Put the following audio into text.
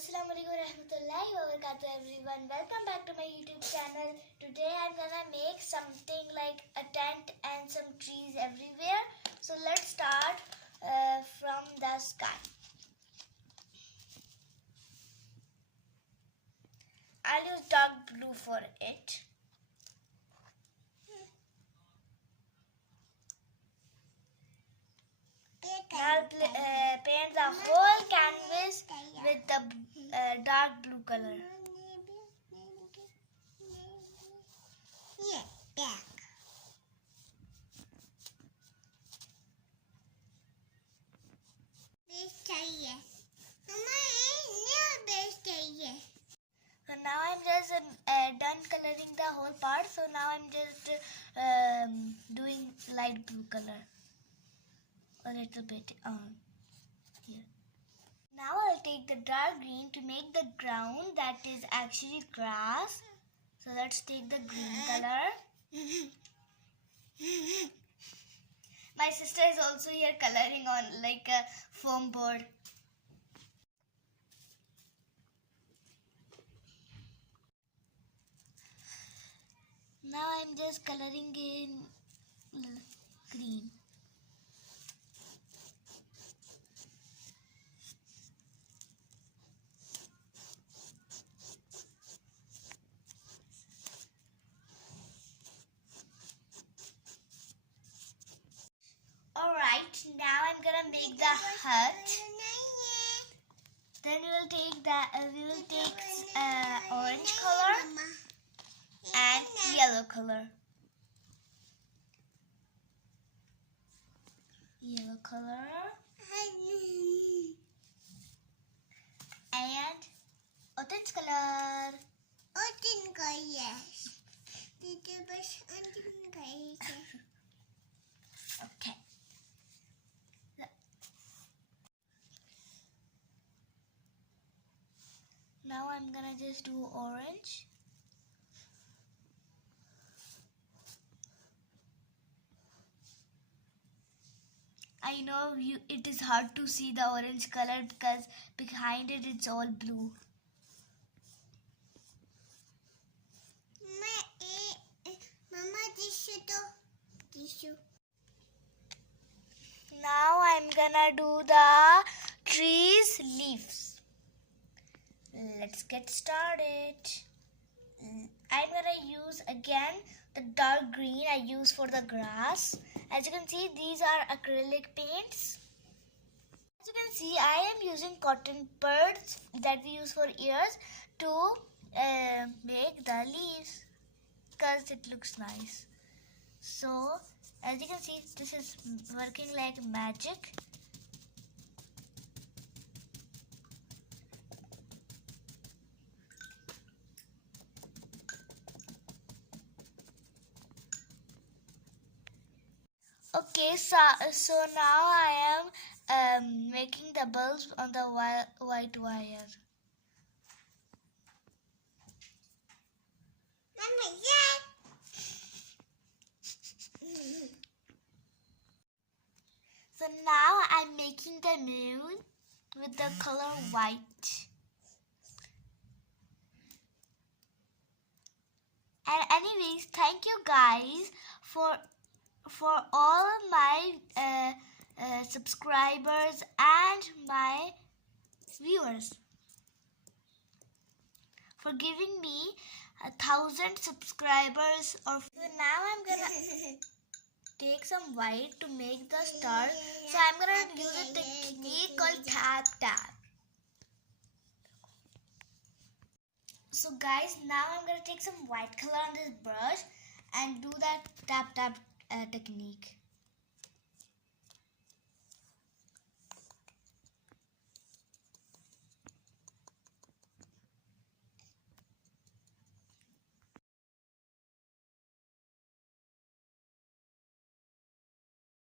Assalamualaikum warahmatullahi wabarakatuh everyone. Welcome back to my YouTube channel. Today I'm gonna make something like a tent and some trees everywhere. So let's start from the sky. I'll use dark blue for it. I'll paint the whole canvas with the dark blue color. So now I'm just done coloring the whole part. So now I'm just doing light blue color a little bit on here. Now I'll take the dark green to make the ground that is actually grass. So let's take the green color. My sister is also here coloring on like a foam board. Now I'm just coloring in green. Alright, now I'm gonna make the hut. Then we will take orange color and yellow color. Yellow color and orange color. Okay. Now I'm gonna just do orange. I know it is hard to see the orange color because behind it it's all blue. Now I'm gonna do the trees leaves. Let's get started. I'm gonna use again the dark green I use for the grass. As you can see, these are acrylic paints. As you can see, I am using cotton buds that we use for ears to make the leaves because it looks nice. So as you can see, this is working like magic. Okay, so now I am making the bulbs on the white wire. So now I'm making the moon with the color white. And anyways, thank you guys for all my subscribers and my viewers, for giving me 1,000 subscribers. So now I'm gonna take some white to make the star. So I'm gonna use a technique called tap tap. So guys, now I'm gonna take some white color on this brush and do that tap tap technique.